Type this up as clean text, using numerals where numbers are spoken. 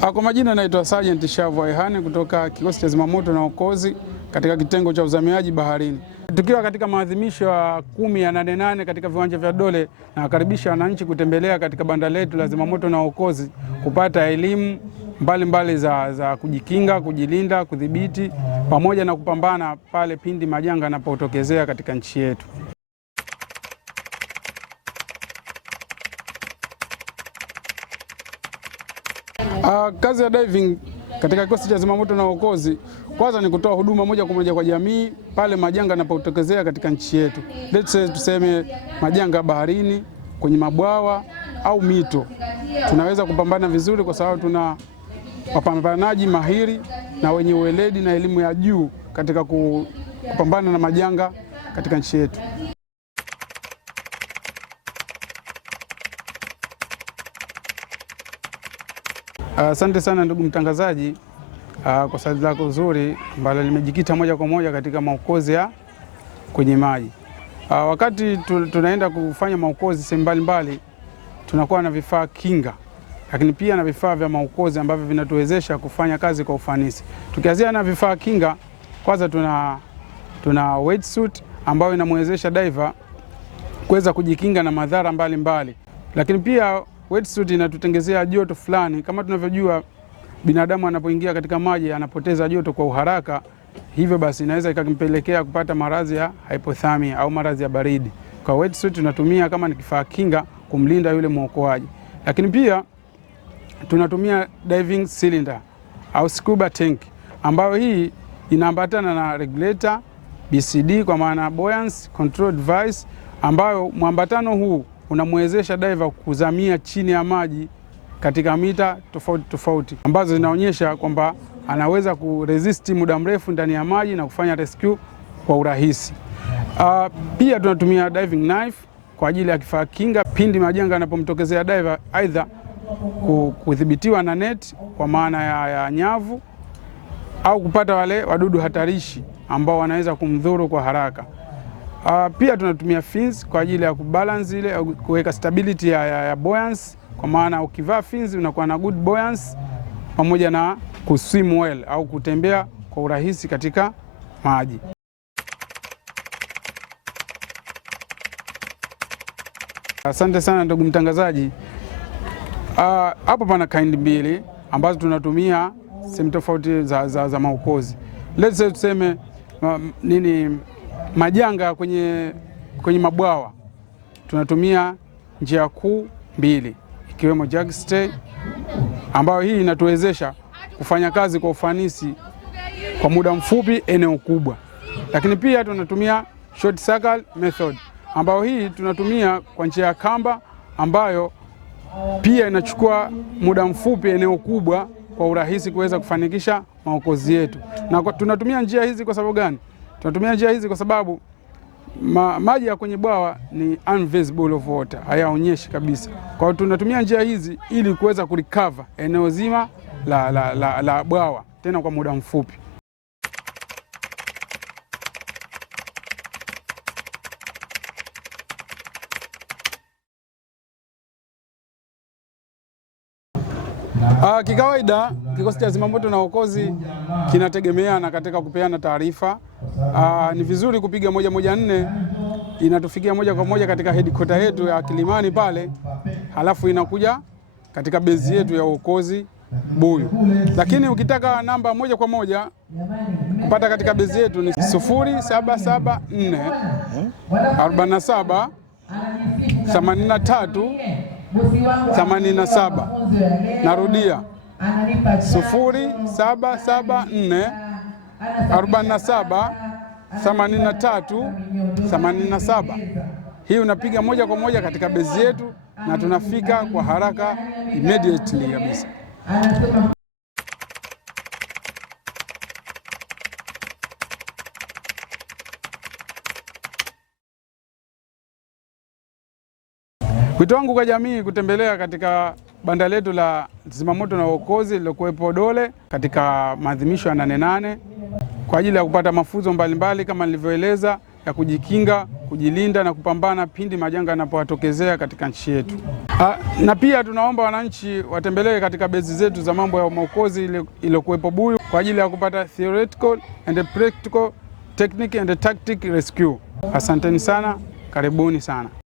Kwa majina naitwa Sergeant Shavu Aihane kutoka kikosi cha zimamoto na uokozi katika kitengo cha uzamiaji baharini. Tukiwa katika maadhimisho ya 10 ya 88 katika viwanja vya Dole, na wakaribisha wananchi kutembelea katika banda letu la zimamoto na uokozi kupata elimu mbalimbali za kujikinga, kujilinda, kudhibiti pamoja na kupambana pale pindi majanga yanapotokezea katika nchi yetu. Kazi ya diving katika kikosi cha zimamoto na uokozi kwanza ni kutoa huduma moja kwa moja kwa jamii pale majanga yanapotokezea katika nchi yetu. Let's say tuseme majanga baharini, kwenye mabwawa au mito. Tunaweza kupambana vizuri kwa sababu tuna wapambanaji mahiri na wenye ueledi na elimu ya juu katika kupambana na majanga katika nchi yetu. Asante sana ndugu mtangazaji kwa swali lako zuri ambalo limejikita moja kwa moja katika maokozi ya kwenye maji. Wakati tunaenda kufanya maokozi sehemu mbalimbali, tunakuwa na vifaa kinga, lakini pia na vifaa vya maokozi ambavyo vinatuwezesha kufanya kazi kwa ufanisi. Tukianzia na vifaa kinga, kwanza tuna wetsuit ambayo inamwezesha diver kuweza kujikinga na madhara mbalimbali, lakini pia wetsuit inatutengezea joto fulani. Kama tunavyojua, binadamu anapoingia katika maji anapoteza joto kwa uharaka, hivyo basi inaweza ikampelekea kupata maradhi ya hypothermia au maradhi ya baridi. Kwa wetsuit tunatumia kama ni kifaa kinga kumlinda yule mwokoaji. Lakini pia tunatumia diving cylinder au scuba tank, ambayo hii inaambatana na regulator BCD kwa maana buoyancy control device, ambayo mwambatano huu unamwezesha diver kuzamia chini ya maji katika mita tofauti tofauti ambazo zinaonyesha kwamba anaweza kuresist muda mrefu ndani ya maji na kufanya rescue kwa urahisi. Pia tunatumia diving knife kwa ajili ya kifaa kinga pindi majanga yanapomtokezea diver, aidha kudhibitiwa na net kwa maana ya nyavu au kupata wale wadudu hatarishi ambao wanaweza kumdhuru kwa haraka. Pia tunatumia fins kwa ajili ya kubalance ile au kuweka stability ya buoyancy, kwa maana ukivaa fins unakuwa na good buoyancy pamoja na kuswim well au kutembea kwa urahisi katika maji. Asante sana ndugu mtangazaji. Hapo pana kind mbili ambazo tunatumia sehemu tofauti za maokozi. Let's say tuseme majanga kwenye mabwawa, tunatumia njia kuu mbili ikiwemo jug stay, ambayo hii inatuwezesha kufanya kazi kwa ufanisi kwa muda mfupi eneo kubwa. Lakini pia tunatumia short circle method, ambayo hii tunatumia kwa njia ya kamba, ambayo pia inachukua muda mfupi eneo kubwa kwa urahisi kuweza kufanikisha maokozi yetu. Na tunatumia njia hizi kwa sababu gani? Tunatumia njia hizi kwa sababu maji ya kwenye bwawa ni invisible of water, hayaonyeshi kabisa. Kwa hiyo tunatumia njia hizi ili kuweza kurecover eneo zima la bwawa tena kwa muda mfupi. Kikawaida kikosi cha zimamoto na uokozi kinategemeana katika kupeana taarifa. Ni vizuri kupiga 114, inatufikia moja kwa moja katika headquarter yetu ya Kilimani pale, halafu inakuja katika bezi yetu ya uokozi Buyu. Lakini ukitaka namba moja kwa moja kupata katika bezi yetu ni 0774 47 83 87. Narudia 0774 47 83 87. Hii unapiga moja kwa moja katika bezi yetu na tunafika kwa haraka immediately kabisa. Wito wangu kwa jamii kutembelea katika banda letu la zimamoto na uokozi lilokuwepo Dole katika maadhimisho ya 88 kwa ajili ya kupata mafunzo mbalimbali kama nilivyoeleza ya kujikinga kujilinda na kupambana pindi majanga yanapowatokezea katika nchi yetu. Na pia tunaomba wananchi watembelee katika bezi zetu za mambo ya maokozi iliyokuwepo Buyu kwa ajili ya kupata theoretical and practical technique and tactic rescue. Asanteni sana, karibuni sana.